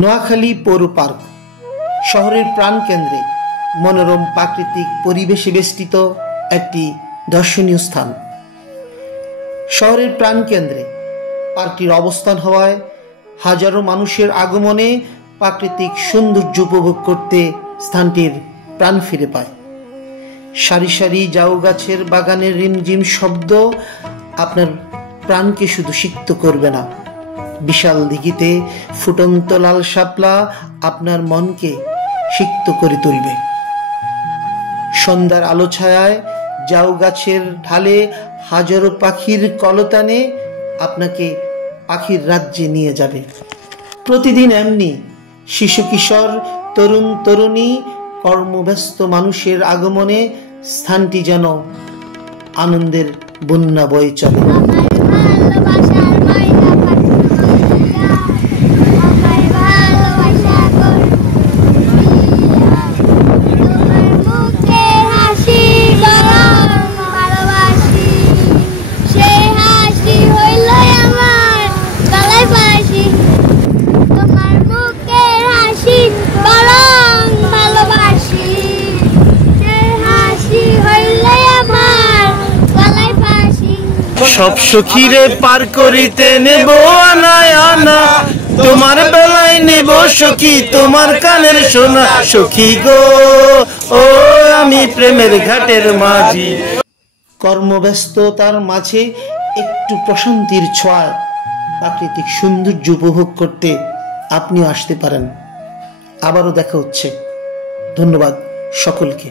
নোয়াখালী পৌর পার্ক শহরের প্রাণকেন্দ্রে মনোরম প্রাকৃতিক পরিবেশে বেষ্টিত একটি দর্শনীয় স্থান। শহরের প্রাণকেন্দ্রে পার্কটির অবস্থান হওয়ায় হাজারো মানুষের আগমনে প্রাকৃতিক সৌন্দর্য উপভোগ করতে স্থানটির প্রাণ ফিরে পায়। সারি সারি জাউ গাছের বাগানের রিমঝিম শব্দ আপনার প্রাণকে শুধু সিক্ত করবে না, বিশাল দিঘিতে ফুটন্ত লাল শাপলা আপনার মনকে সিক্ত করে তুলবে। সন্ধ্যার আলো ছায়ায় জাউ গাছের ঢালে হাজারো পাখির কলতানে আপনাকে পাখির রাজ্যে নিয়ে যাবে। প্রতিদিন এমনি শিশু কিশোর তরুণ তরুণী কর্মব্যস্ত মানুষের আগমনে স্থানটি যেন আনন্দের বন্যা বয়ে চলে। সব সখীরে পার করিতে নেব আনায় আনা, তোমার বেলায় নেব সখী তোমার কানের সোনা। সখী গো ও আমি প্রেমের ঘাটের মাঝি। কর্মব্যস্ততার মাঝে একটু প্রশান্তির ছোঁয়ায় প্রাকৃতিক সৌন্দর্য উপভোগ করতে আপনিও আসতে পারেন। আবারও দেখা হচ্ছে। ধন্যবাদ সকলকে।